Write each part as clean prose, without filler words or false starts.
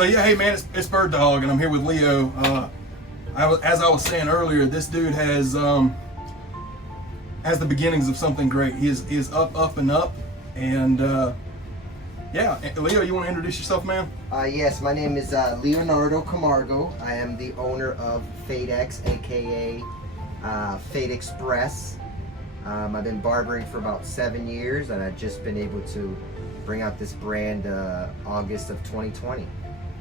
So yeah, hey man, it's Bird Dog, and I'm here with Leo. As I was saying earlier, this dude has the beginnings of something great. He is up and up, and yeah, Leo, you want to introduce yourself, man? Yes, my name is Leonardo Camargo. I am the owner of FadeEx, aka Fade Express. I've been barbering for about 7 years, and I've just been able to bring out this brand August of 2020.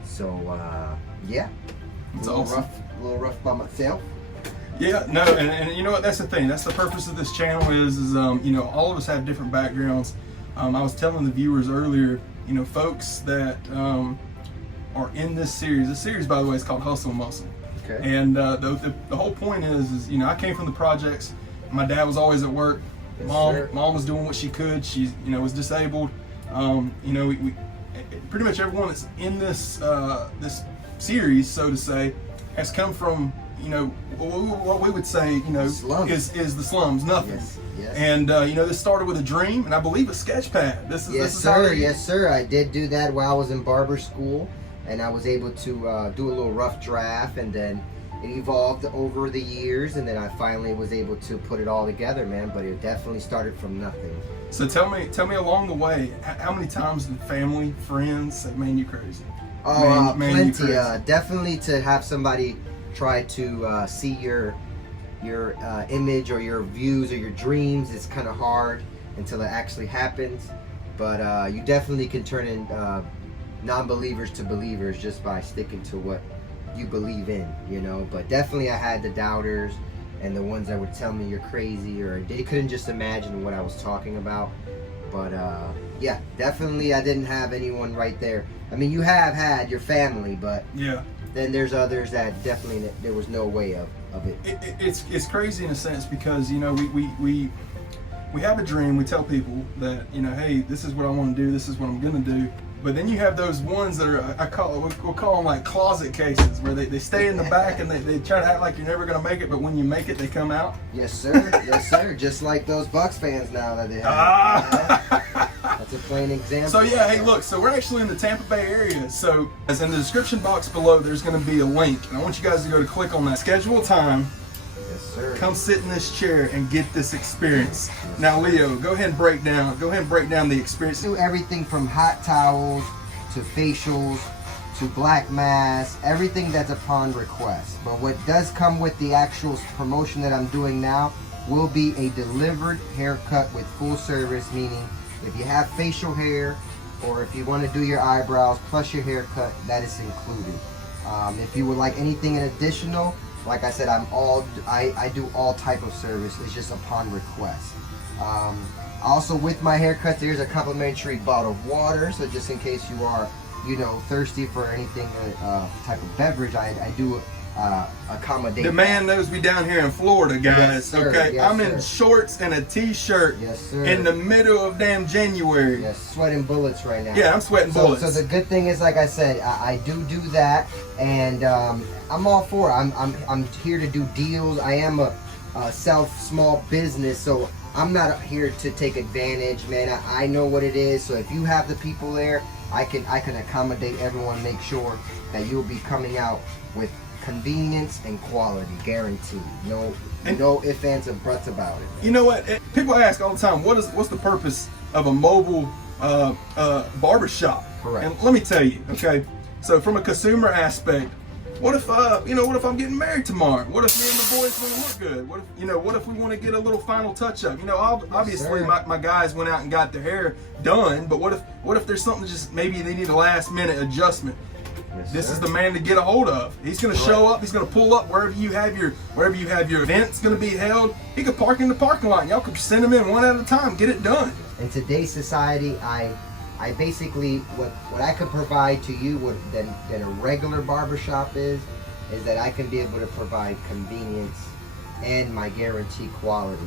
So yeah, It's a little awesome. a little rough by myself. Yeah, no, and you know what? That's the thing. That's the purpose of this channel is you know, all of us have different backgrounds. I was telling the viewers earlier, you know, folks that are in this series. This series, by the way, is called Hustle and Muscle. Okay. And the whole point is, you know, I came from the projects. My dad was always at work. Yes, Mom sir. was doing what she could. She, you know, was disabled. You know, we pretty much everyone that's in this this series, so to say, has come from, you know, what we would say, you know, Slums. is the slums, nothing. Yes, yes. And you know, this started with a dream, and I believe a sketch pad. This is Yes, this is how sir. they- Yes, sir. I did do that while I was in barber school, and I was able to do a little rough draft, and then it evolved over the years, and then I finally was able to put it all together, man. But it definitely started from nothing. So tell me along the way, how many times did family, friends say, "Man, you crazy"? Oh, Man, you plenty. crazy. Definitely to have somebody try to see your image or your views or your dreams. It's kind of hard until it actually happens. But you definitely can turn in non-believers to believers just by sticking to what you believe in, you know. But definitely I had the doubters and the ones that would tell me you're crazy, or they couldn't just imagine what I was talking about. But yeah, definitely I didn't have anyone right there. I mean, you have had your family, but Yeah. then there's others that definitely there was no way of it. It's crazy in a sense because, you know, we have a dream. We tell people that, you know, hey, this is what I want to do. This is what I'm gonna do. But then you have those ones that are, we'll call them like closet cases, where they stay in the back and they try to act like you're never gonna make it, but when you make it, they come out. Yes, sir. Yes, sir. Just like those Bucks fans now that they have. Ah. That's a plain example. So yeah, hey, look. So we're actually in the Tampa Bay area. So as in the description box below, there's gonna be a link, and I want you guys to go to click on that. Schedule time. Yes, sir. Come sit in this chair and get this experience. Now, Leo, go ahead and break down the experience. Do everything from hot towels to facials to black masks, everything that's upon request. But what does come with the actual promotion that I'm doing now will be a delivered haircut with full service, meaning if you have facial hair or if you want to do your eyebrows plus your haircut, that is included. If you would like anything in additional, like I said, I do all type of service. It's just upon request. Also with my haircut, there's a complimentary bottle of water. So just in case you are, you know, thirsty for anything type of beverage, I do accommodate. The man knows me down here in Florida, guys. Yes, sir. Okay, Yes, I'm in sir. shorts and a t-shirt. Yes, sir. In the middle of damn January. Yes, sweating bullets right now. Yeah, I'm sweating bullets. So the good thing is, like I said, I do that, and I'm all for it. I'm here to do deals. I am a small business, so I'm not here to take advantage, man. I know what it is. So if you have the people there, I can accommodate everyone. Make sure that you'll be coming out with convenience and quality, guaranteed. No ifs, ands, and buts about it, man. You know what? People ask all the time, what's the purpose of a mobile barber shop? Correct. And let me tell you, okay. So from a consumer aspect, what if what if I'm getting married tomorrow? What if me and the boys want to look good? What if we want to get a little final touch up? You know, obviously sir. my guys went out and got their hair done, but what if there's something just maybe they need a last minute adjustment? Yes, This sir. is the man to get a hold of. He's going to show up. He's going to pull up wherever you have your event's going to be held. He could park in the parking lot. Y'all could send him in one at a time. Get it done. In today's society, I basically what I could provide to you than a regular barbershop is that I can be able to provide convenience and my guaranteed quality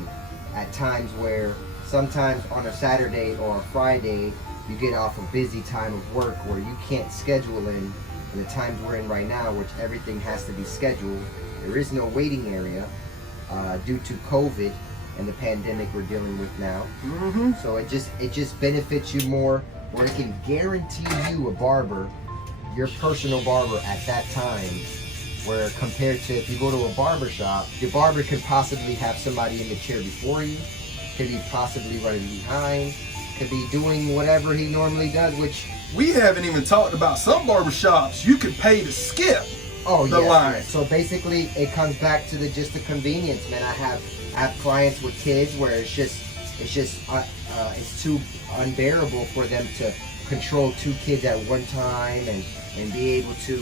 at times where sometimes on a Saturday or a Friday you get off a busy time of work where you can't schedule in the times we're in right now, which everything has to be scheduled. There is no waiting area due to COVID and the pandemic we're dealing with now. So it just benefits you more, where it can guarantee you a barber your personal barber at that time, where compared to if you go to a barber shop, your barber could possibly have somebody in the chair before you, could be possibly running behind, could be doing whatever he normally does, which we haven't even talked about some barbershops you could pay to skip the line. Yes. So basically it comes back to just the convenience, man. I have clients with kids where it's too unbearable for them to control 2 kids at one time and be able to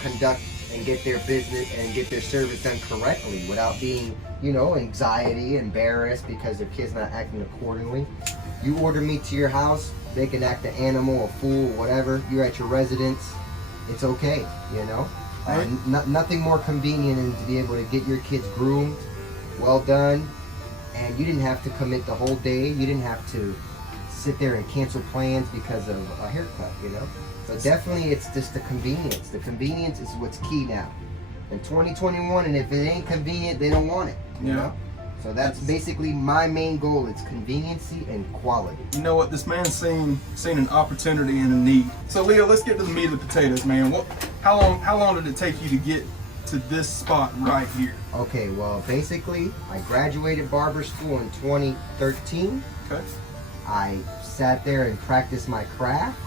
conduct and get their business and get their service done correctly without being, anxiety, embarrassed because their kid's not acting accordingly. You order me to your house, they can act an animal, a fool, whatever. You're at your residence, it's okay, Right. Nothing more convenient than to be able to get your kids groomed, well done, and you didn't have to commit the whole day. You didn't have to sit there and cancel plans because of a haircut, So definitely it's just the convenience. The convenience is what's key now. In 2021, and if it ain't convenient, they don't want it, you know? So that's basically my main goal. It's conveniency and quality. You know what? This man's seen an opportunity and a need. So Leo, let's get to the meat of the potatoes, man. How long did it take you to get to this spot right here? Okay, well, basically, I graduated barber school in 2013. Okay. I sat there and practiced my craft.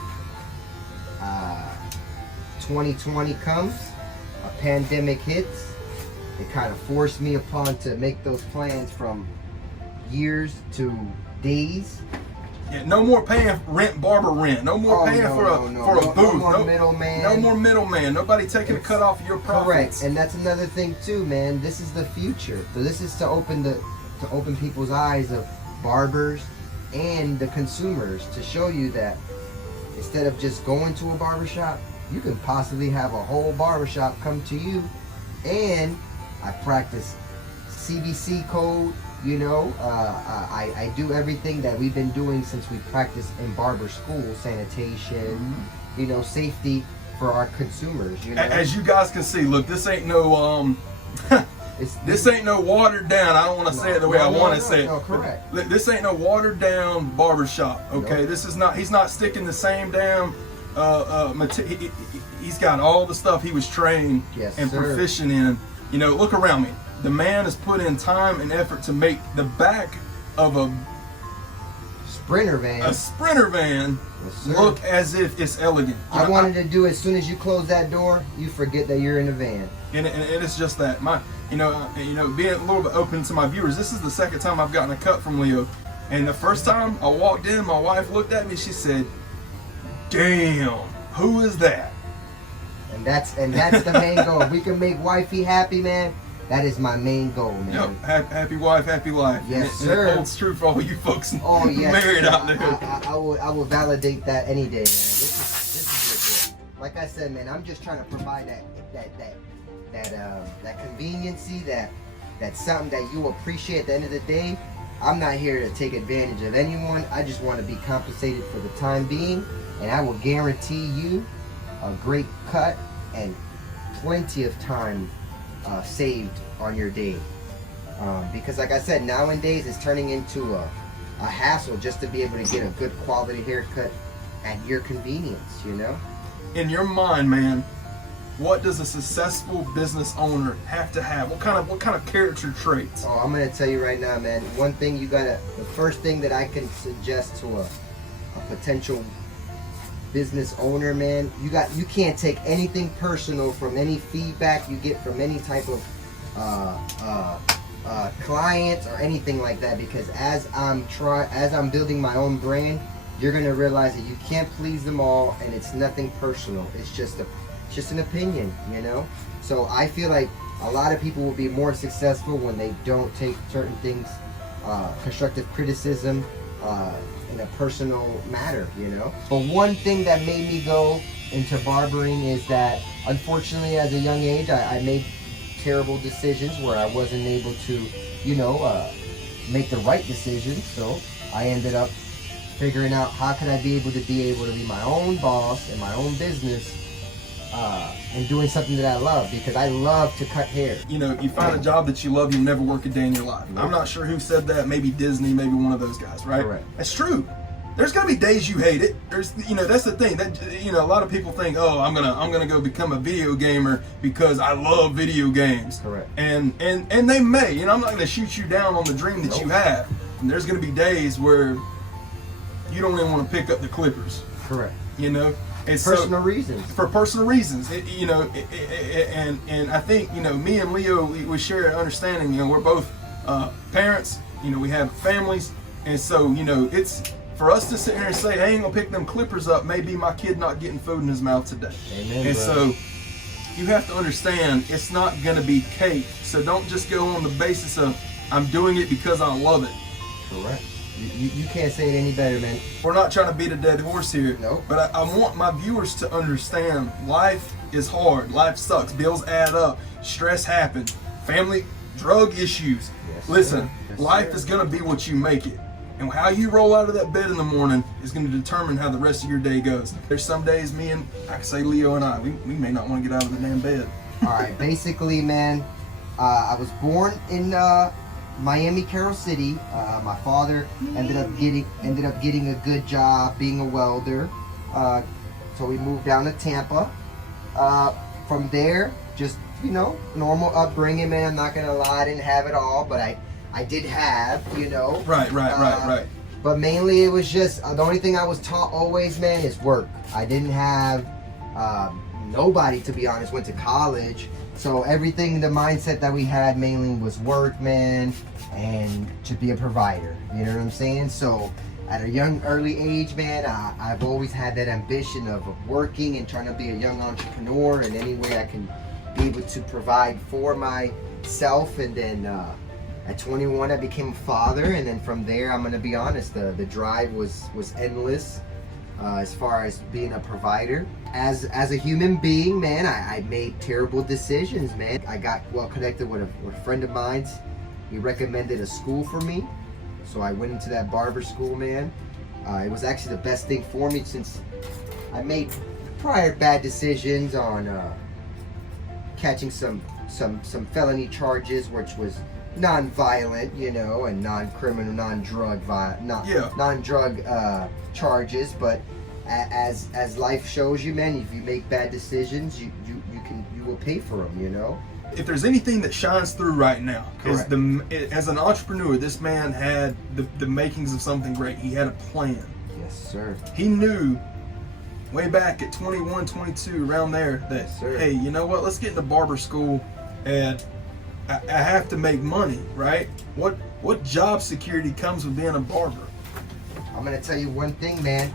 2020 comes, a pandemic hits. It kind of forced me upon to make those plans from years to days. Yeah, no more paying barber rent. No more paying for a booth. No more middleman. No more middleman. Nobody taking a cut off of your profits. Correct, and that's another thing too, man. This is the future. So this is to open people's eyes of barbers and the consumers, to show you that instead of just going to a barbershop, you can possibly have a whole barbershop come to you. And I practice CBC code, I do everything that we've been doing since we practiced in barber school, sanitation, safety for our consumers. As you guys can see, look, this ain't no this ain't no watered down. I don't want to say it the way I want to say it. No, correct. This ain't no watered down barbershop. Okay, Nope. This is not. He's not sticking the same damn. He's got all the stuff he was trained and proficient in. Look around me. The man has put in time and effort to make the back of a Sprinter van look as if it's elegant. I wanted to do, as soon as you close that door, you forget that you're in a van. And it's just that being a little bit open to my viewers. This is the second time I've gotten a cut from Leo, and the first time I walked in, my wife looked at me. She said, "Damn, who is that?" And that's the main goal. If we can make wifey happy, man, that is my main goal, man. Yep, happy wife, happy life. Yes, and sir. It holds true for all you folks Yes, married out there. I will validate that any day, man. This is legit. Like I said, man, I'm just trying to provide that conveniency, that's something that you appreciate at the end of the day. I'm not here to take advantage of anyone. I just want to be compensated for the time being, and I will guarantee you a great cut and plenty of time saved on your day, because like I said, nowadays it's turning into a hassle just to be able to get a good quality haircut at your convenience. In your mind, man, what does a successful business owner have to have? What kind of character traits? I'm gonna tell you right now, man. The first thing that I can suggest to a potential business owner, man, you can't take anything personal from any feedback you get from any type of clients or anything like that, because as I'm building my own brand, you're gonna realize that you can't please them all, and it's nothing personal. It's just an opinion, So I feel like a lot of people will be more successful when they don't take certain things, constructive criticism, in a personal matter, But one thing that made me go into barbering is that, unfortunately, as a young age, I made terrible decisions where I wasn't able to, make the right decisions. So I ended up figuring out how could I be able to be my own boss in my own business, and doing something that I love, because I love to cut hair. You find a job that you love, you'll never work a day in your life. I'm not sure who said that. Maybe Disney, maybe one of those guys, right? Correct. That's true. there's gonna be days you hate it. There's, that's the thing. That, a lot of people think, oh, I'm gonna go become a video gamer because I love video games. Correct. And they may. I'm not gonna shoot you down on the dream that you have. And there's gonna be days where you don't even want to pick up the Clippers. Correct. And personal reasons. For personal reasons, and I think me and Leo, we share an understanding. We're both parents. We have families, and so it's for us to sit here and say, "I ain't gonna pick them Clippers up." Maybe my kid not getting food in his mouth today. Amen, and bro. so you have to understand it's not gonna be cake. So don't just go on the basis of I'm doing it because I love it. Correct. You can't say it any better, man. We're not trying to beat a dead horse here. Nope. But I want my viewers to understand life is hard. Life sucks. Bills add up. Stress happens. Family, drug issues. Yes, Listen, sir. Yes, life sir. is going to be what you make it. And how you roll out of that bed in the morning is going to determine how the rest of your day goes. There's some days I can say Leo and we may not want to get out of the damn bed. All right. Basically, man, I was born in Miami, Carroll City. My father ended up getting a good job being a welder. So we moved down to Tampa. From there, just normal upbringing, man. I'm not gonna lie, I didn't have it all, but I did have, Right. But mainly it was just the only thing I was taught always, man, is work. I didn't have nobody, to be honest, went to college. So everything, the mindset that we had mainly was work, man, and to be a provider. You know what I'm saying? So at a young, early age, man, I've always had that ambition of working and trying to be a young entrepreneur in any way I can be able to provide for myself. And then at 21, I became a father. And then from there, I'm going to be honest, the drive was endless. As far as being a provider, as a human being, man, I made terrible decisions, man. I got well connected with a friend of mine. He recommended a school for me, so I went into that barber school, man. It was actually the best thing for me since I made prior bad decisions on catching some felony charges, which was non-violent, and non-criminal, non-drug charges. But as life shows you, man, if you make bad decisions, you will pay for them. If there's anything that shines through right now, is Correct. as an entrepreneur, this man had the makings of something great. He had a plan. Yes, sir. He knew way back at 21, 22, around there, that, Yes, sir. hey, you know what? Let's get into barber school, and I have to make money, right? What job security comes with being a barber? I'm gonna tell you one thing, man,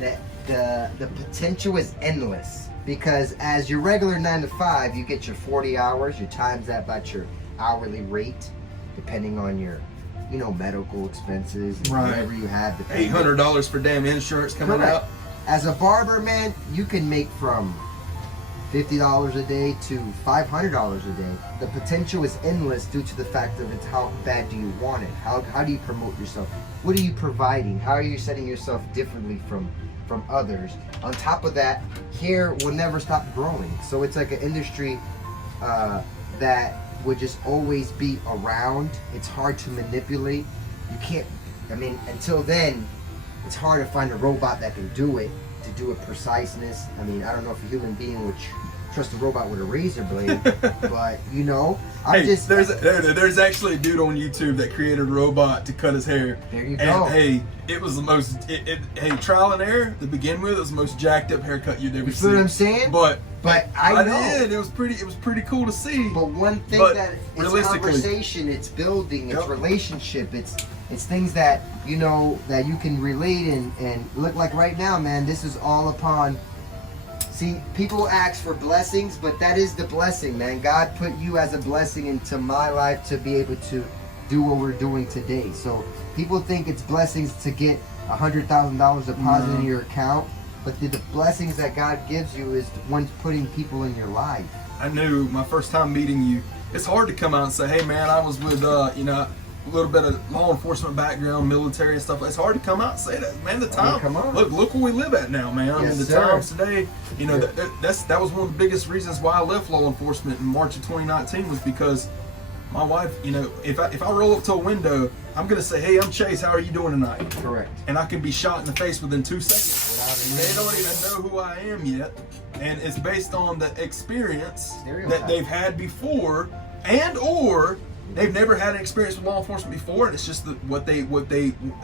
that the potential is endless. Because as your regular 9 to 5, you get your 40 hours, you times that by your hourly rate, depending on your, medical expenses, Right. whatever you have. $800 for damn insurance coming Correct. out. As a barber, man, you can make from $50 a day to $500 a day. The potential is endless due to the fact of it's how bad do you want it? How do you promote yourself? What are you providing? How are you setting yourself differently from others? On top of that, hair will never stop growing. So it's like an industry that would just always be around. It's hard to manipulate. You can't, until then, it's hard to find a robot that can do it, to do it preciseness. I don't know if a human being would trust a robot with a razor blade, but there's actually a dude on YouTube that created a robot to cut his hair. There you and, go. Hey, it was the most, trial and error to begin with. It was the most jacked up haircut you'd ever You seen. see what I'm saying? But I know. did. It was pretty cool to see. But one thing that it's realistically, conversation, it's building, it's Yep. relationship, it's things that that you can relate and look like right now, man. This is all upon. See, people ask for blessings, but that is the blessing, man. God put you as a blessing into my life to be able to do what we're doing today. So people think it's blessings to get $100,000 deposited in your account, but the blessings that God gives you is one's putting people in your life. I knew my first time meeting you, it's hard to come out and say, hey man, I was with a little bit of law enforcement background, military and stuff. It's hard to come out and say that, man. The time, come on. Look where we live at now, man. Yes, the sir. times today, that was one of the biggest reasons why I left law enforcement in March of 2019 was because My wife, you know, if I roll up to a window, I'm gonna say, hey, I'm Chase, how are you doing tonight? Correct. And I can be shot in the face within 2 seconds. They don't even know who I am yet. And it's based on the experience that they've had before, and or they've never had an experience with law enforcement before, and it's just what they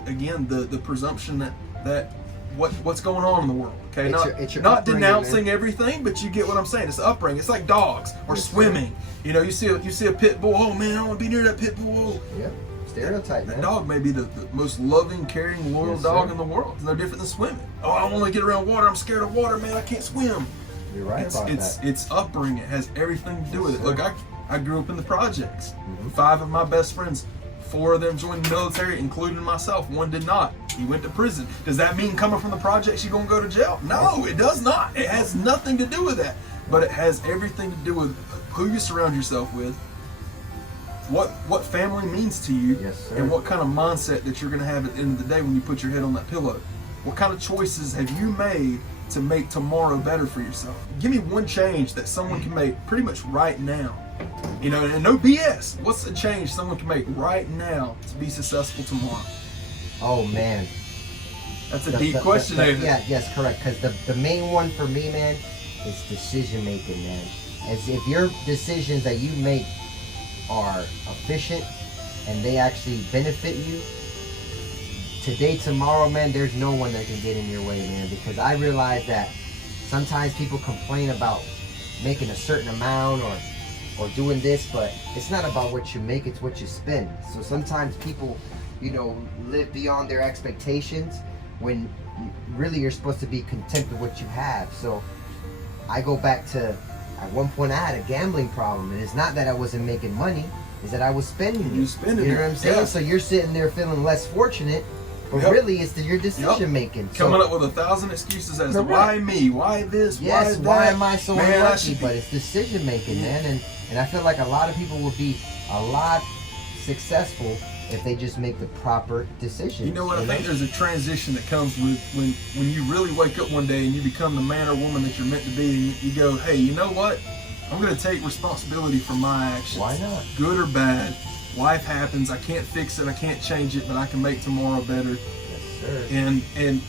again, the presumption that what's going on in the world. Okay, it's your not upbringing, denouncing man. everything, but you get what I'm saying. It's the upbringing. It's like dogs or swimming. You know, you see a pit bull. Oh man, I don't want to be near that pit bull. Yep. Stereotype, That man. dog may be the most loving, caring, loyal dog in the world. It's no different than swimming. Oh, I don't want to get around water. I'm scared of water, man. I can't swim. You're right about that. It's upbringing. It has everything to do with it. Look, I grew up in the projects. 5 of my best friends, 4 of them joined the military, including myself. 1 did not. He went to prison. Does that mean coming from the projects you're gonna go to jail? No, it does not. It has nothing to do with that. But it has everything to do with who you surround yourself with, what family means to you, Yes, sir. and what kind of mindset that you're gonna have at the end of the day when you put your head on that pillow. What kind of choices have you made to make tomorrow better for yourself? Give me one change that someone can make pretty much right now. You know, and no BS. What's a change someone can make right now to be successful tomorrow? Oh man. That's a deep question, ain't it? Yeah, yes, correct. Because the main one for me, man, is decision making, man. As if your decisions that you make are efficient and they actually benefit you, today, tomorrow, man, there's no one that can get in your way, man. Because I realize that sometimes people complain about making a certain amount or doing this, but it's not about what you make, it's what you spend. So sometimes people, you know, live beyond their expectations when really you're supposed to be content with what you have. So I go back to, at one point I had a gambling problem, and it's not that I wasn't making money, it's that I was spending it. You spending You know it, what I'm saying? yeah. So you're sitting there feeling less fortunate, but Yep. really it's your decision making. So, Coming up with 1,000 excuses as to Correct. why me, why this, yes, why that. why am I so Man, I unlucky? should be- But it's decision making, man, and I feel like a lot of people will be a lot successful if they just make the proper decisions. You know what? I think there's a transition that comes with when you really wake up one day and you become the man or woman that you're meant to be, and you go, hey, you know what? I'm going to take responsibility for my actions. Why not? Good or bad. Life happens. I can't fix it. I can't change it, but I can make tomorrow better. Yes, sir.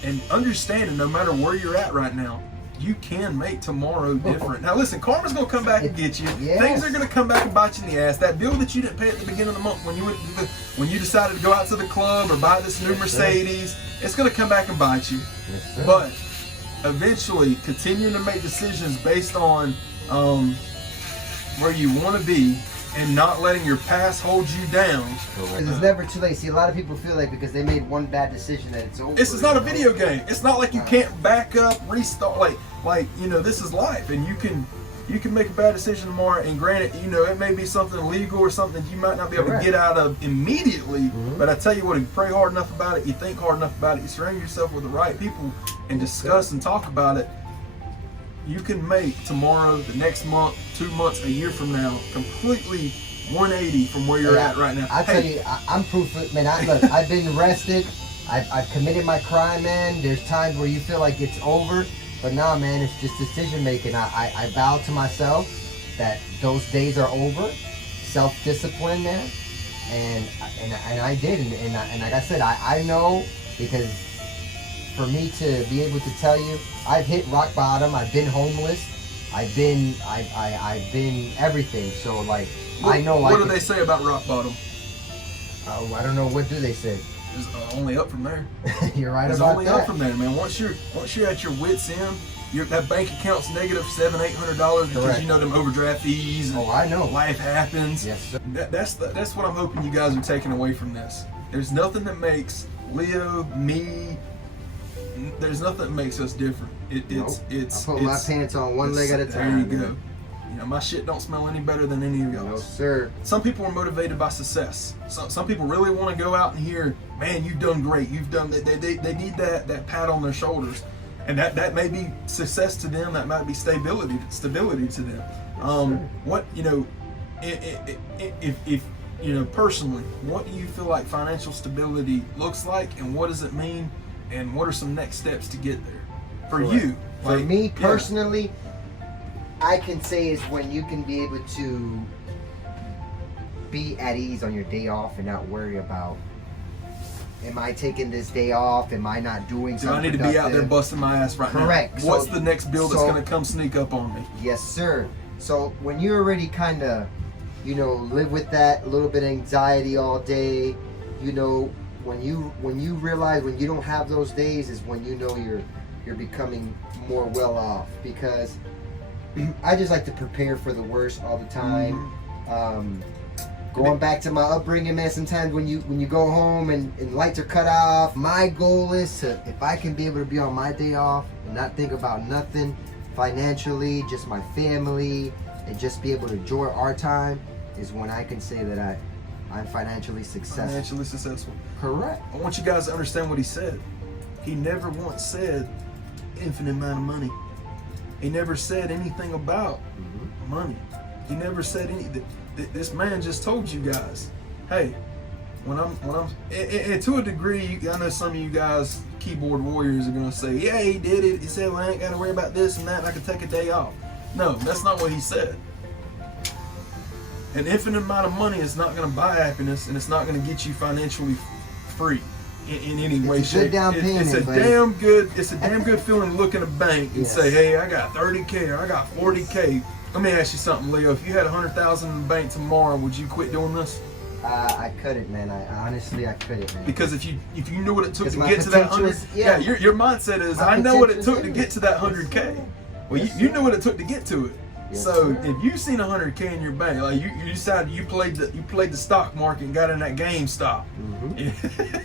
And understanding, no matter where you're at right now, you can make tomorrow different. Now listen, karma's gonna come back and get you. Yes. Things are gonna come back and bite you in the ass. That bill that you didn't pay at the beginning of the month when you decided to go out to the club or buy this new Mercedes, it's gonna come back and bite you. Yes, sir. But eventually, continuing to make decisions based on where you want to be and not letting your past hold you down. Because it's never too late. See, a lot of people feel like because they made one bad decision that it's over. This is not a video game. It's not like you can't back up, restart. Like you know, this is life, and you can make a bad decision tomorrow. And granted, you know, it may be something legal or something you might not be able Correct. to get out of immediately. But I tell you what, if you pray hard enough about it, you think hard enough about it, you surround yourself with the right people, and discuss and talk about it, you can make tomorrow, the next month, 2 months, a year from now, completely 180 from where you're at right now. I tell you, I'm proof of, man. Look, I've been arrested. I've committed my crime, man. There's times where you feel like it's over, but nah, man, it's just decision making. I vow to myself that those days are over. Self-discipline, man, and I did, and like I said, I know, because for me to be able to tell you, I've hit rock bottom. I've been homeless. I've been everything. So like, I know. What do they say about rock bottom? Oh, I don't know. What do they say? There's only up from there. You're right There's about only that. up from there, man. Once you're at your wits end, that bank account's negative $700-800 because Correct. you know them overdraft fees. And Oh, I know. life happens. Yes, sir. That's what I'm hoping you guys are taking away from this. There's nothing that makes Leo, me. There's nothing that makes us different. It's I put my pants on one leg at a time. There you go. man. You know, my shit don't smell any better than any of No, y'all's. sir. Some people are motivated by success. Some people really want to go out and hear, man, you've done great. You've done. They need that pat on their shoulders, and that may be success to them. That might be stability to them. What you know, if you know personally, what do you feel like financial stability looks like, and what does it mean, and what are some next steps to get there for Correct. you? For Like, me yeah. personally, I can say is when you can be able to be at ease on your day off and not worry about, am I taking this day off? Am I not doing something? Do I need to be out there busting my ass right now? Correct. What's So- the next bill that's so- going to come sneak up on me? Yes, sir. So when you already kind of, you know, live with that little bit of anxiety all day, you know, when you realize when you don't have those days is when you know you're becoming more well off, because I just like to prepare for the worst all the time. Going back to my upbringing, man, sometimes when you go home and lights are cut off, my goal is to, if I can be able to be on my day off and not think about nothing financially, just my family, and just be able to enjoy our time, is when I can say that I'm financially successful. Financially successful. Correct. I want you guys to understand what he said. He never once said infinite amount of money. He never said anything about money. He never said anything. This man just told you guys, hey, when I'm, and to a degree, I know some of you guys, keyboard warriors, are gonna say, yeah, he did it. He said, well, I ain't gotta worry about this and that, and I can take a day off. No, that's not what he said. An infinite amount of money is not gonna buy happiness, and it's not gonna get you financially free in any way, It's a shape. good down payment, It's a buddy. damn good. It's a damn good feeling to look in a bank and Yes. say, hey, I got 30K or I got 40K. Let me ask you something, Leo. If you had 100,000 in the bank tomorrow, would you quit doing this? I couldn't, man. I honestly couldn't, man. Because if you knew what it took Because to my get to that potential 100, is- yeah. your mindset is, My I know what it potential took is to get to that 100K. Well, Yes, you sir. knew what it took to get to it. Yes, So sir. if you've seen 100K in your bank, like you decided you played the stock market and got in that GameStop. did,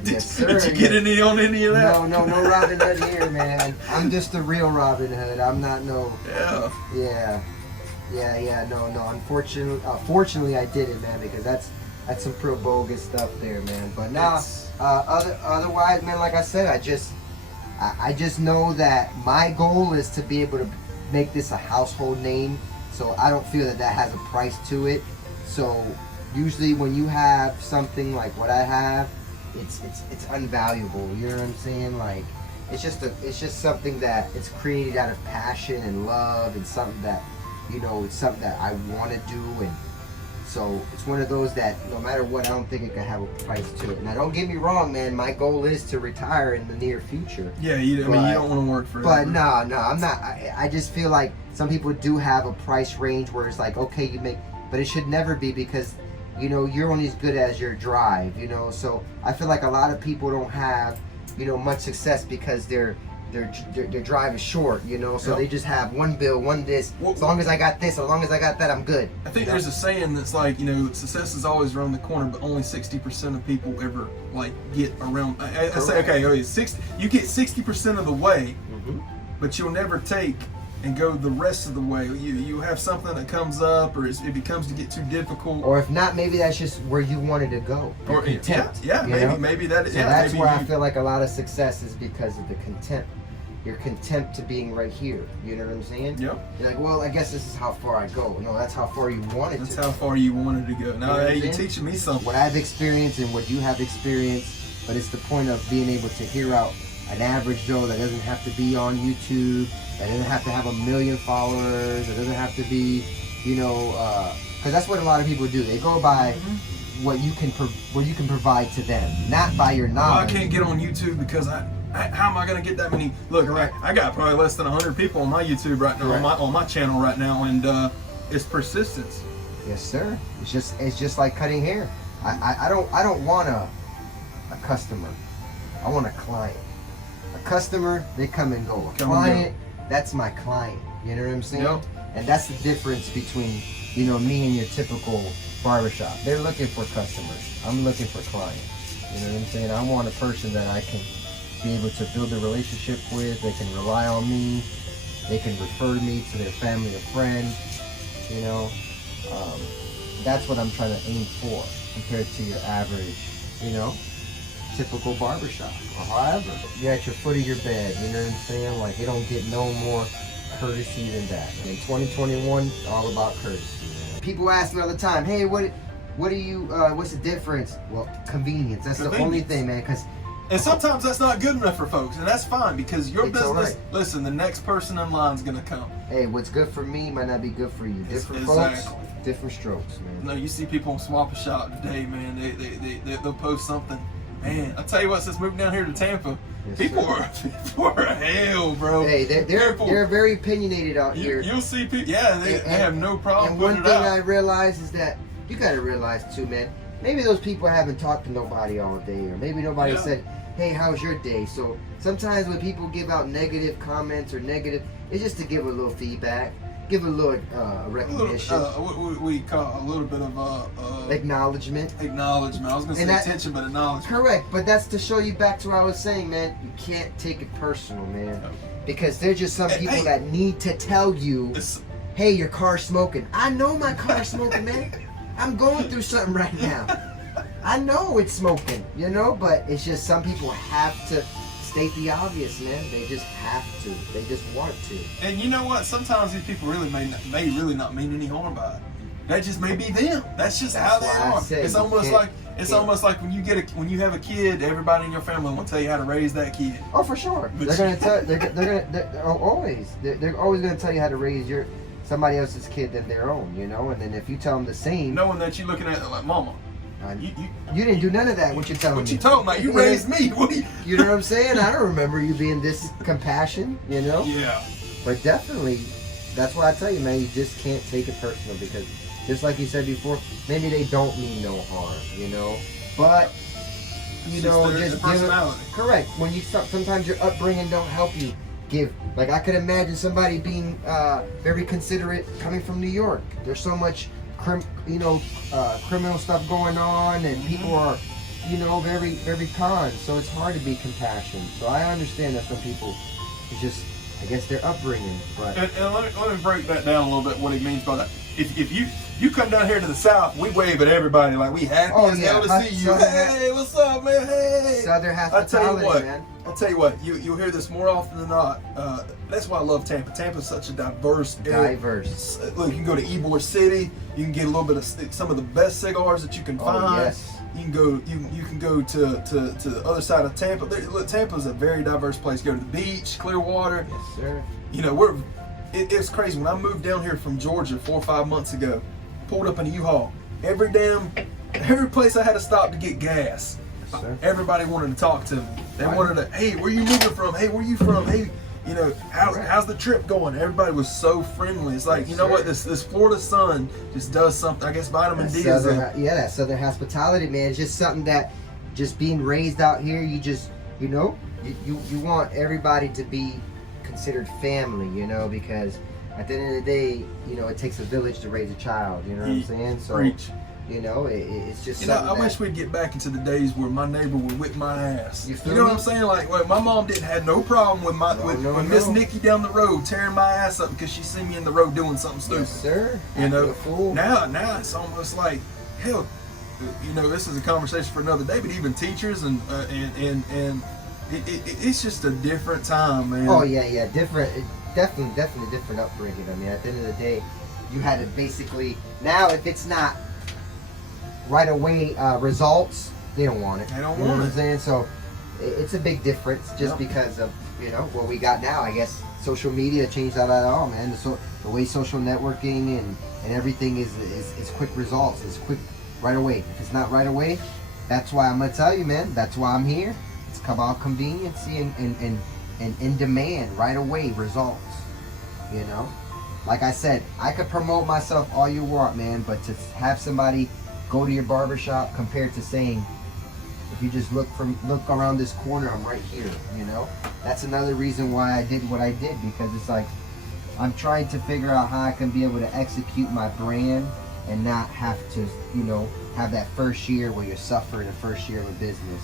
Yes, sir. Did you get any on any of that? No Robin Hood here, man. I'm just the real Robin Hood. I'm not no. Yeah. Yeah. No. Fortunately, I did it, man, because that's some real bogus stuff there, man. But now, otherwise, man, like I said, I just know that my goal is to be able to make this a household name. So I don't feel that has a price to it. So usually when you have something like what I have, it's unvaluable. You know what I'm saying? Like it's just something that it's created out of passion and love, and something that, you know, it's something that I want to do. And so it's one of those that no matter what, I don't think it can have a price to it. Now don't get me wrong, man, my goal is to retire in the near future. Yeah, I mean, you don't want to work forever. But no, I'm not. I just feel like some people do have a price range where it's like, okay, you make, but it should never be, because, you know, you're only as good as your drive, you know. So I feel like a lot of people don't have, you know, much success because their drive is short, you know. So Yep. they just have one bill, one this. Well, as long as I got this, as long as I got that, I'm good. I think you know? there's a saying that's like, you know, success is always around the corner, but only 60% of people ever like get around. I say, okay, 60. You get 60% of the way, but you'll never take and go the rest of the way. You have something that comes up, or it becomes to get too difficult. Or if not, maybe that's just where you wanted to go. You're content, you know? maybe that. So yeah, that's maybe where I feel like a lot of success is because of the contempt. You're content to being right here. You know what I'm saying? Yep. You're like, well, I guess this is how far I go. No, that's how far you wanted That's to. how far you wanted to go. Now, You know what I'm hey, you're saying? teaching me something. What I've experienced and what you have experienced, but it's the point of being able to hear out an average Joe that doesn't have to be on YouTube, that doesn't have to have 1 million followers, that doesn't have to be, you know, because that's what a lot of people do. They go by what you can provide to them, not by your Well, knowledge. I can't get on YouTube because how am I going to get that many? Look, I got probably less than 100 people on my YouTube right now, on my channel right now, and it's persistence. Yes, sir. It's just like cutting hair. I don't want a customer. I want a client. A customer, they come and go. A client, that's my client. You know what I'm saying? Yep. And that's the difference between, you know, me and your typical barbershop. They're looking for customers. I'm looking for clients. You know what I'm saying? I want a person that I can be able to build a relationship with. They can rely on me. They can refer me to their family or friends. You know, that's what I'm trying to aim for compared to your average, you know, typical barbershop. Or however, you're at your foot of your bed. You know what I'm saying? Like, you don't get no more courtesy than that. In 2021, all about courtesy. People ask me all the time, hey, what do you, what's the difference? Well, convenience. That's the only thing, man, because And sometimes that's not good enough for folks, and that's fine because your It's business. alright. Listen, the next person in line is gonna come. Hey, what's good for me might not be good for you. Different folks, different strokes, man. No, you see people on Swap a Shop today, man. They'll post something. Man, I tell you what, since moving down here to Tampa, Yes, people sir. are hell, bro. Hey, they're very opinionated out here. You'll see people. Yeah, they have no problem. And one putting thing it out. I realize is that you gotta realize too, man. Maybe those people haven't talked to nobody all day, or maybe nobody Yeah. said, "Hey, how's your day?" So sometimes when people give out negative comments or negative, it's just to give a little feedback, give a little recognition, What we call a little bit of acknowledgement. acknowledgement. I was gonna say And that- attention, but acknowledgement. Correct, but that's to show you back to what I was saying, man. You can't take it personal, man, because there's just some people that need to tell you, It's- "Hey, your car's smoking." I know my car's smoking, man. I'm going through something right now. I know it's smoking, you know, but it's just some people have to state the obvious, man. They just have to. They just want to. And you know what? Sometimes these people really may really not mean any harm by it. That just may be them. That's just That's how they why I are. said It's you almost can't- like when you have a kid, everybody in your family will tell you how to raise that kid. Oh, for sure. But They're gonna tell. They're always. They're always gonna tell you how to raise somebody else's kid than their own, you know. And then if you tell them the same, Knowing that you're looking at it like, Mama, you didn't do none of that. What you telling what me? you talking about? You raised me. What do you? You know what I'm saying? I don't remember you being this compassionate, you know. Yeah. But definitely, that's why I tell you, man, you just can't take it personal because, just like you said before, maybe they don't mean no harm, you know. But you It's know, their just give it, personality. correct. When you start, sometimes your upbringing don't help you give. Like I could imagine somebody being very considerate coming from New York. There's so much, criminal stuff going on, and people are, very, very kind. So it's hard to be compassionate. So I understand that some people, it's just, I guess, their upbringing. But And let me break that down a little bit. What he means by that. If you come down here to the South, we wave at everybody like we happy as hell to see you. Hey, what's up, man? Hey. Southern hospitality, man. I'll tell you what. You'll hear this more often than not. That's why I love Tampa. Tampa's such a diverse area. Look, you can go to Ybor City. You can get a little bit of some of the best cigars that you can find. Oh, yes. You can go. You can go to the other side of Tampa. Look, Tampa's a very diverse place. Go to the beach, Clearwater. Yes, sir. It's crazy. When I moved down here from Georgia 4 or 5 months ago, pulled up in a U-Haul. Every place I had to stop to get gas. Yes, sir. Everybody wanted to talk to me. They Right. wanted to, hey, where you moving from? Hey, where you from? Hey, how's the trip going? Everybody was so friendly. It's like, Yes, you know sir. what? This Florida sun just does something. I guess vitamin D is that Southern hospitality, man. It's just something that, just being raised out here, you just, you want everybody to be considered family, because at the end of the day, it takes a village to raise a child. You know what I'm saying? So, Preach. it's just. I wish we'd get back into the days where my neighbor would whip my ass. You feel know what me? I'm saying? Like, my mom didn't have no problem with Miss Nikki down the road tearing my ass up because she seen me in the road doing something stupid. Yes, sir. Fool. Now it's almost like, hell, this is a conversation for another day. But even teachers and it's just a different time, man. Oh yeah, different. Definitely different upbringing. I mean, at the end of the day, you had to basically, now if it's not right away results, they don't want it. They don't You know want what I'm it. saying? So it's a big difference just because of what we got now. I guess social media changed that at all, man. The way social networking and everything is quick results. It's quick right away. If it's not right away, that's why I'm gonna tell you, man. That's why I'm here. It's about conveniency and in demand right away results. Like I said, I could promote myself all you want, man, but to have somebody go to your barbershop compared to saying, if you just look around this corner, I'm right here. That's another reason why I did what I did, because it's like I'm trying to figure out how I can be able to execute my brand and not have to have that first year where you're suffering the first year of a business.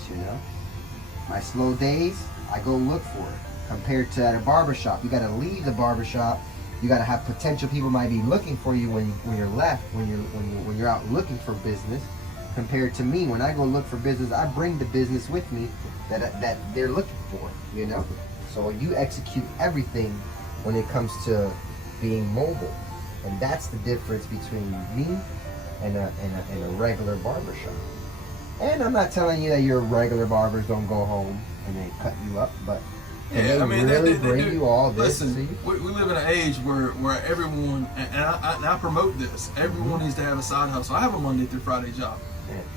My slow days, I go look for it. Compared to at a barbershop, you got to leave the barbershop. You got to have potential people might be looking for you when you're left, when you're out looking for business. Compared to me, when I go look for business, I bring the business with me that they're looking for. So you execute everything when it comes to being mobile, and that's the difference between me and a regular barbershop. And I'm not telling you that your regular barbers don't go home and they cut you up, but Yeah, they I mean, really they bring do. you all this. Listen, we live in an age where everyone, and I promote this, everyone needs to have a side hustle. I have a Monday through Friday job.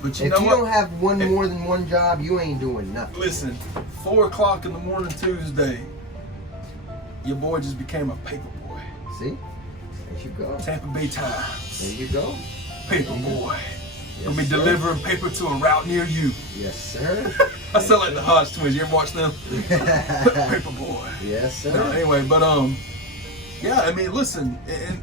But you if know you what? don't have more than one job, you ain't doing nothing. Listen, 4 o'clock in the morning Tuesday, your boy just became a paper boy. See? There you go. Tampa Bay Times. There you go. Paper boy. Yes, Gonna be sir. delivering paper to a route near you. Yes, sir. I sound like the Hodge twins. You ever watch them? Paper boy. Yes, sir. No, anyway, but yeah. I mean, listen,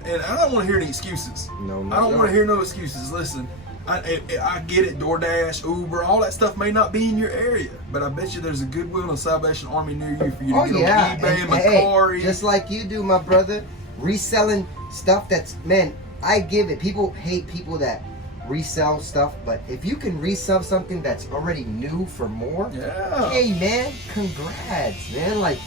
and I don't want to hear any excuses. No, I don't want to hear no excuses. Listen, I get it. DoorDash, Uber, all that stuff may not be in your area, but I bet you there's a Goodwill and Salvation Army near you for you to Oh get yeah, on eBay, and, Macari. hey, just like you do, my brother, reselling stuff that's, man, I give it. People hate people that resell stuff, but if you can resell something that's already new for more, Yeah. hey man, congrats, man. Like,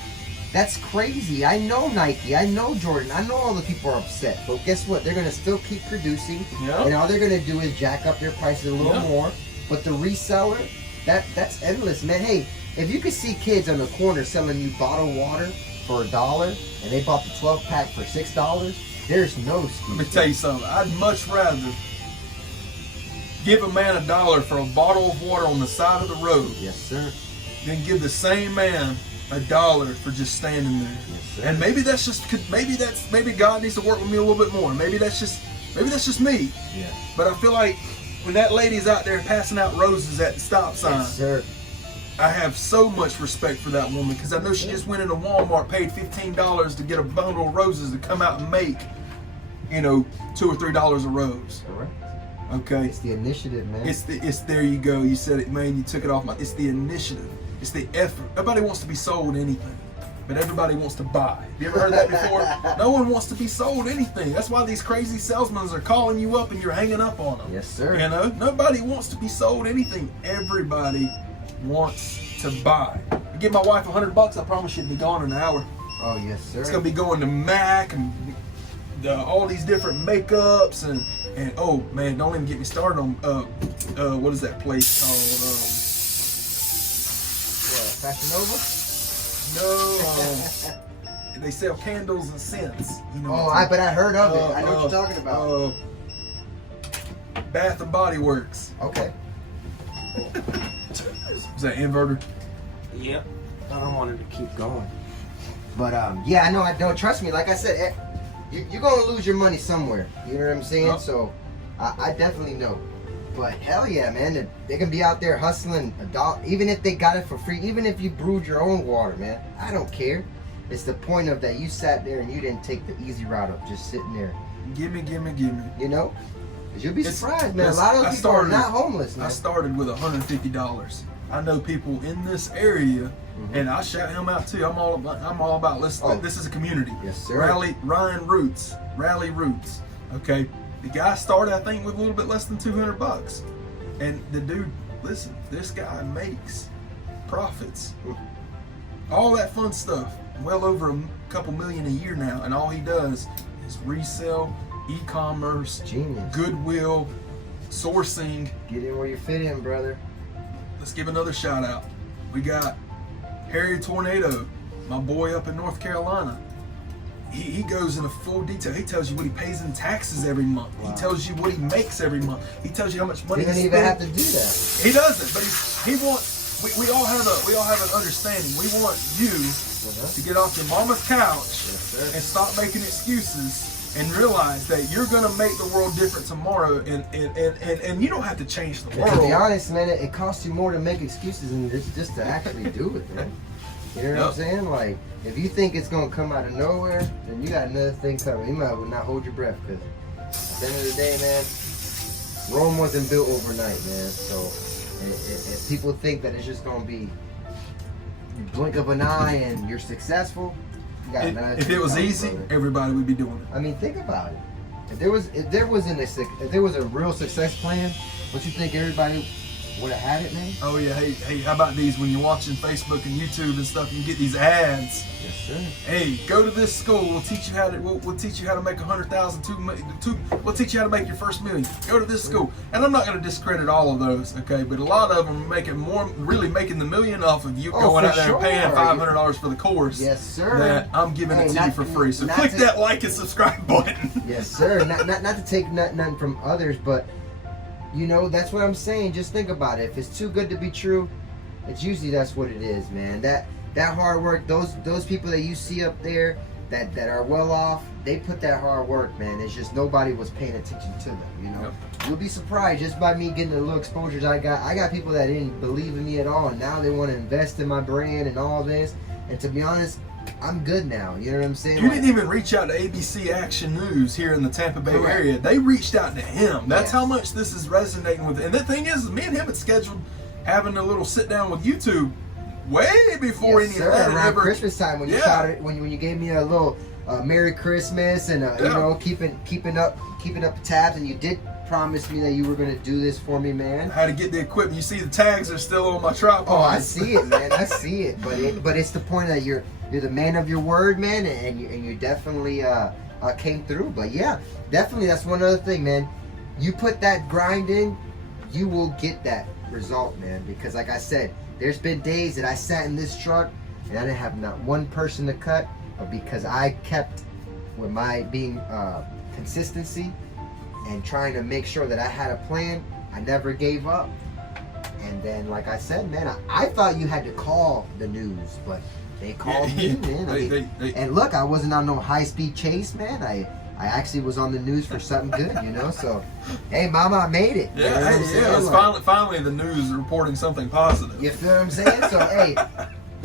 that's crazy. I know Nike, I know Jordan, I know all the people are upset, but guess what? They're gonna still keep producing, Yeah. and all they're gonna do is jack up their prices a little Yeah. more. But the reseller, that's endless, man. Hey, if you could see kids on the corner selling you bottled water for $1 and they bought the 12-pack for $6, there's no excuse. Let me tell you something. I'd much rather give a man $1 for a bottle of water on the side of the road Yes, sir. than give the same man $1 for just standing there. Yes, sir. And maybe that's just maybe God needs to work with me a little bit more. Maybe that's just me. Yeah. But I feel like when that lady's out there passing out roses at the stop sign, Yes, sir. I have so much respect for that woman because I know she just went into Walmart, paid $15 to get a bundle of roses to come out and make, $2 or $3 a rose. Correct. Okay. It's the initiative, man. It's there you go. You said it, man. You took it off my. It's the initiative. It's the effort. Nobody wants to be sold anything, but everybody wants to buy. Have you ever heard that before? No one wants to be sold anything. That's why these crazy salesmen are calling you up and you're hanging up on them. Yes, sir. Nobody wants to be sold anything. Everybody wants to buy. You give my wife $100, I promise she'd be gone in an hour. Oh, yes, sir. It's gonna be going to MAC and all these different makeups and oh man, don't even get me started on what is that place called? Fashion Nova? No, they sell candles and scents. Oh, but I heard of it. I know what you're talking about. Bath and Body Works. Okay. Is that inverter? Yep. I don't want it to keep going. But yeah, I know. I don't trust me. Like I said, you're gonna lose your money somewhere. You know what I'm saying? Yep. So I definitely know. But hell yeah, man, they can be out there hustling $1, even if they got it for free, even if you brewed your own water, man. I don't care. It's the point of that you sat there and you didn't take the easy route of just sitting there. Gimme. You know? 'Cause you'll be surprised, man. A Listen, lot of I those people are started- not homeless, man. I started with $150. I know people in this area, and I shout him out too. I'm all about listen. Oh. This is a community. Yes, sir. Rally Roots. Okay, the guy started I think with a little bit less than $200, and the dude, listen, this guy makes profits, all that fun stuff, well over a couple million a year now, and all he does is resell, e-commerce, Genius. Goodwill, sourcing. Get in where you fit in, brother. Let's give another shout out. We got Harry Tornado, my boy up in North Carolina. He goes into full detail. He tells you what he pays in taxes every month. Wow. He tells you what he makes every month. He tells you how much money You don't he even spends. have to do that. He doesn't, but he wants. We all have an understanding. We want you to get off your mama's couch sir. and stop making excuses and realize that you're gonna make the world different tomorrow, and you don't have to change the world. To be honest, man, it costs you more to make excuses than just to actually do it, man. You know what I'm saying? Like, if you think it's gonna come out of nowhere, then you got another thing coming. You might as well not hold your breath, because at the end of the day, man, Rome wasn't built overnight, man. So if people think that it's just gonna be you blink of an eye and you're successful, you got another If thing it was coming, easy, brother. everybody would be doing it. I mean, think about it. If there was a real success plan, don't you think everybody Would have had it, man. Oh yeah, hey, how about these? When you're watching Facebook and YouTube and stuff, you get these ads. Yes, sir. Hey, go to this school. We'll teach you how to. We'll teach you how to make 100,000. We'll teach you how to make your first million. Go to this school. And I'm not going to discredit all of those, okay? But a lot of them really making the million off of you going out there and paying $500 for the course. Yes, sir. That I'm giving it to you for free. So click that like and subscribe button. Yes, sir. Not to take nothing from others, but you know, that's what I'm saying. Just think about it. If it's too good to be true, it's usually that's what it is, man. That hard work, those people that you see up there that are well off, they put that hard work, man. It's just nobody was paying attention to them, you know. Yep. You'll be surprised just by me getting the little exposures I got people that didn't believe in me at all, and now they want to invest in my brand and all this. And to be honest, I'm good now. You know what I'm saying? You didn't even reach out to ABC Action News here in the Tampa Bay area. They reached out to him. That's how much this is resonating with. And the thing is, me and him had scheduled having a little sit down with YouTube way before any of that. Around Christmas time when you shouted, when you gave me a little Merry Christmas and you know, keeping up tabs, and you did promise me that you were going to do this for me, man. How to get the equipment. You see the tags are still on my tripod. Oh, I see it, man. I see it. But it's the point that you're the man of your word, man, and you definitely came through. But yeah, definitely that's one other thing, man. You put that grind in, you will get that result, man. Because like I said, there's been days that I sat in this truck and I didn't have not one person to cut, but because I kept with my being consistency and trying to make sure that I had a plan, I never gave up. And then, like I said, man, I thought you had to call the news, but they called me, man. And look, I wasn't on no high-speed chase, man. I actually was on the news for something good, you know. So, hey, mama, I made it. Yeah, it's finally the news reporting something positive. You feel what I'm saying? So, hey,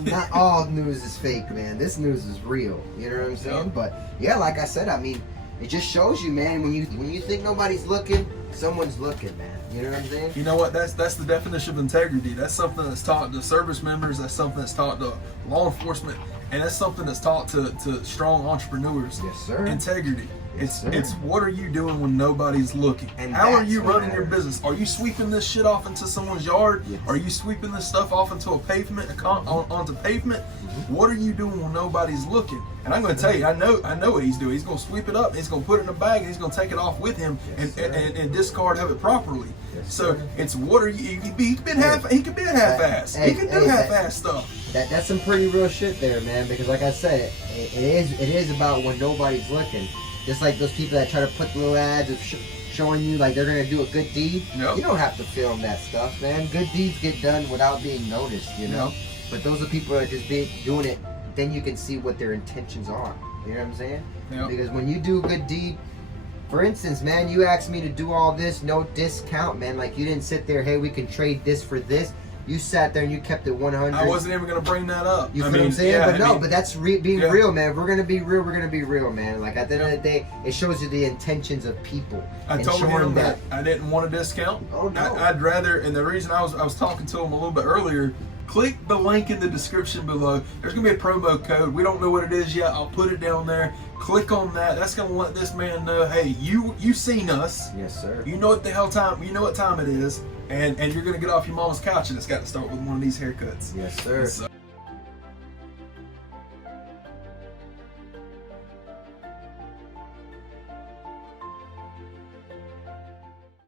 not all news is fake, man. This news is real. You know what I'm saying? Yep. But yeah, like I said, I mean, it just shows you, man. When you think nobody's looking, someone's looking, man. You know what I'm saying? You know what? That's the definition of integrity. That's something that's taught to service members. That's something that's taught to law enforcement, and that's something that's taught to strong entrepreneurs. Yes, sir. Integrity. It's what are you doing when nobody's looking? And how are you running your business? Are you sweeping this shit off into someone's yard? Yes. Are you sweeping this stuff off into a pavement, onto pavement? Mm-hmm. What are you doing when nobody's looking? And I'm going to tell you, I know what he's doing. He's going to sweep it up, and he's going to put it in a bag, and he's going to take it off with him and discard of it properly. Yes, so it's what are you? He could be half-ass. He can do half-ass stuff. That's some pretty real shit there, man. Because like I said, it is about when nobody's looking. Just like those people that try to put little ads of showing you like they're gonna do a good deed. Yep. You don't have to film that stuff, man. Good deeds get done without being noticed, you know. Yep. But those are people that are just doing it. Then you can see what their intentions are. You know what I'm saying? Yep. Because when you do a good deed, for instance, man, you asked me to do all this, no discount, man. Like you didn't sit there, hey, we can trade this for this. You sat there and you kept it 100. I wasn't even going to bring that up. You know what I'm saying? Yeah, but that's being real, man. If we're going to be real, we're going to be real, man. Like at the end of the day, it shows you the intentions of people. I told him that I didn't want a discount. Oh, no. I'd rather, and the reason I was talking to him a little bit earlier, click the link in the description below. There's going to be a promo code. We don't know what it is yet. I'll put it down there. Click on that. That's going to let this man know, hey, you seen us. Yes, sir. You know what the hell time, you know what time it is. And you're going to get off your mama's couch, and it's got to start with one of these haircuts. Yes, sir. So,